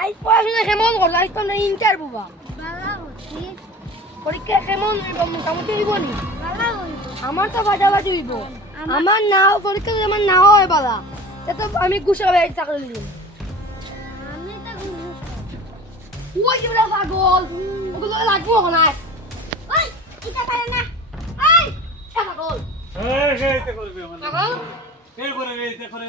I পড়াশোনা কেমন করছো? আই তো না ইন্টারভিউ বা বালা হচ্ছি পরীক্ষা কেমন হইব? মোটামুটি হইব নি? বালা হইব আমার তো বাজাবাজি হইব। আমার নাও পরীক্ষা যদি আমার নাও হয় বালা তো আমি গুছাবে চাকরি নিব। আমি তো ঘুষ ওই যে বড় পাগল ওগুলো লাগবো না। ওই এটা পারে না এই পাগল এইতে করবে আমার পাগল ফেল করে এইতে করে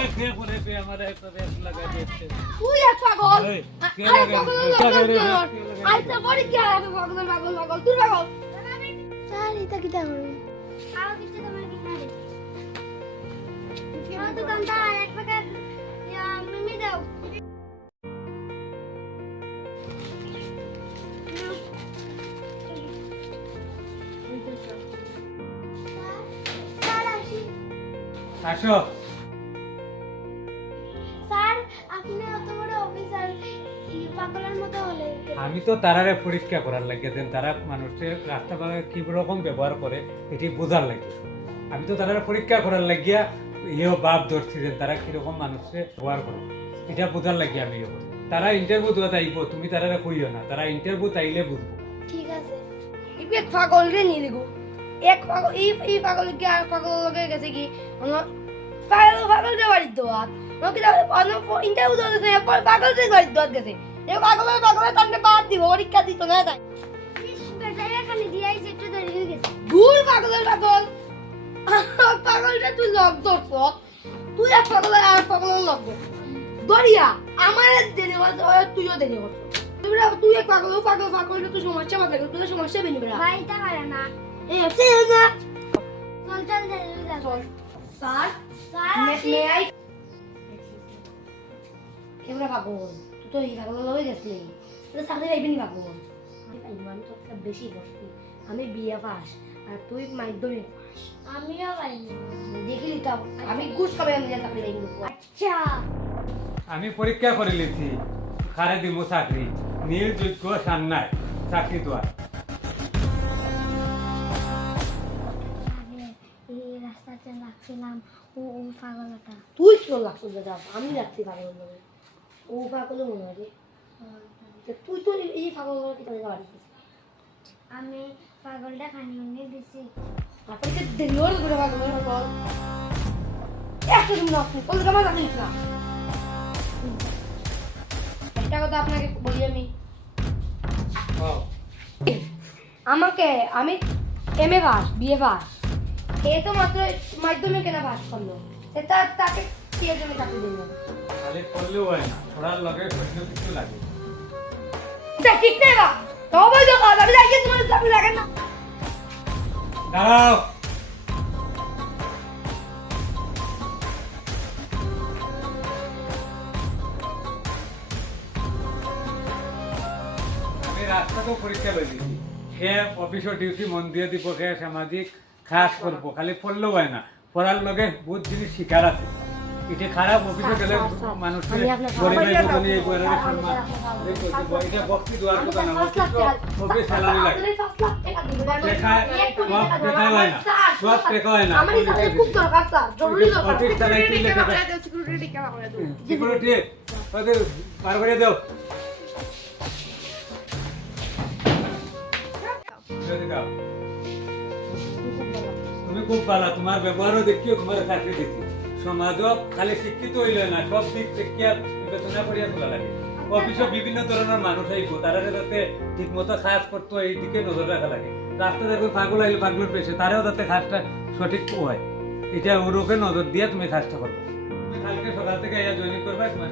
এই ফেল করে পে আমার একটা রেস লাগা দিচ্ছে তুই এক পাগল এই, কে আই লাগাই? পাগল কে লাগাই? আই তো পরীক্ষা হবে পাগল পাগল পাগল তুই পাগল স্যার এটা কি তা করে আও কিছু তোমার কি না রে আমার তো কান্তা এক প্যাকেট মিমি দাও স্যার আসি আসো স্যার আপনি অত বড় অফিসার পাগলের মতো হলে আমি তো তারারে পরীক্ষা করার লাগে দেন তারা মানুষের রাস্তা পাবে কি রকম ব্যবহার করে এটি বোঝার লাগে আমি তো তারা পরীক্ষা করার লাগিয়া ইয়েও বাপ ধরছি যে তারা কিরকম মানুষের ব্যবহার করে এটা বোঝার লাগে আমি তারা ইন্টারভিউ দেওয়া আইব তুমি তারা কইও না তারা ইন্টারভিউ তাইলে বুঝবো ঠিক আছে এক পাগল রে নিয়ে লিগো এক পাগল এই পাগল কি আর পাগল লগে গেছে কি পাগল রে বাড়ি দেওয়া ওকে ইন্টারভিউ দেওয়া পাগল রে বাড়ি দেওয়া গেছে এই পাগল তান্ডে বাদ দিব পরীক্ষা দিত না তাই বেটারে খালি দিয়াই যেটা দেরি হয়ে গেছে দূর পাগলের পাগল পাগলটা তুই লগ ধরছ তুই এক পাগল আর পাগলের লগ ধর দরিয়া আমার দেরি হওয়ার তুইও দেরি করছ তুই এক পাগল পাগলটা তুই সমস্যা বাদ লাগে তুই সমস্যা বেনি বেড়া ভাই এটা পারে না এই হচ্ছে না চল চল দেরি হয়ে যাবে স্যার স্যার আসি মে আই কেমন পাগল তুই তো এই পাগল লগে গেছলি তুই চাকরি পাইবি নি পাগল আমি তো বেশি বসছি আমি বিয়ে পাস আর তুই মাধ্যমিক পাস আমিও পাইনি দেখলি তো আমি ঘুষ খাবে আমি চাকরি পাইবি আচ্ছা আমি পরীক্ষা করে লিখছি খারে দিব চাকরি নির্যোগ্য সান্নায় চাকরি দেওয়ার এই রাস্তাতে লাগছিলাম ও পাগলটা তুই কি লাগতো দাদা আমি যাচ্ছি পাগল মনে ও পাগল মনে হয় রে তুই তো এই পাগল কি তাদের বাড়ি আমি পাগলটা খানি উনি দিছি আপনি তো দেরিওর করে পাগল পাগল একটা দিন নষ্ট কলকাতা যাচ্ছিস না একটা কথা আপনাকে বলি আমি আমাকে আমি এমএ পাস বিএ পাস এ তো মাত্র মাধ্যমিক কেনা পাস করলো তাকে কি এর জন্য চাকরি দিল খালি করলেও হয় না পড়ার লগে প্রশ্ন কিছু লাগে এটা ঠিক নাই বা তবে তো কাজ আমি যাই তোমার চাকরি লাগে না দাঁড়াও আমি রাস্তাতেও পরীক্ষা লই দিছি সে অফিসের ডিউটি মন দিয়ে দিব সে সামাজিক খাস করবো খালি পড়লেও হয় না পড়ার লগে বহুত জিনিস শিকার আছে এটা খারাপ অফিসে গেলে মানুষের গরিবের বদলে এই গরিবের সম্মান এটা বক্তি দেওয়ার কথা না অফিস স্যালারি লাগে সব টেকা হয় না আমার সাথে খুব দরকার স্যার জরুরি দরকার অফিস স্যালারি তিন লাখ টাকা সিকিউরিটি টিকা করে দাও সিকিউরিটি ওদের পার করে দাও তুমি খুব ভালো তোমার ব্যবহারও দেখিও তোমার চাকরি দিচ্ছি সমাজও খালি শিক্ষিত হইল না সব দিক শিক্ষা বিবেচনা করিয়া তোলা লাগে অফিসে বিভিন্ন ধরনের মানুষ আইব তারা যাতে ঠিক মতো কাজ করতো এই দিকে নজর রাখা লাগে রাস্তা দেখবে পাগল আইলে পাগলের পেশে তারাও যাতে কাজটা সঠিক হয় এটা ওরকে নজর দিয়ে তুমি কাজটা করবে তুমি কালকে সকাল থেকে জয়েনিং করবে তোমার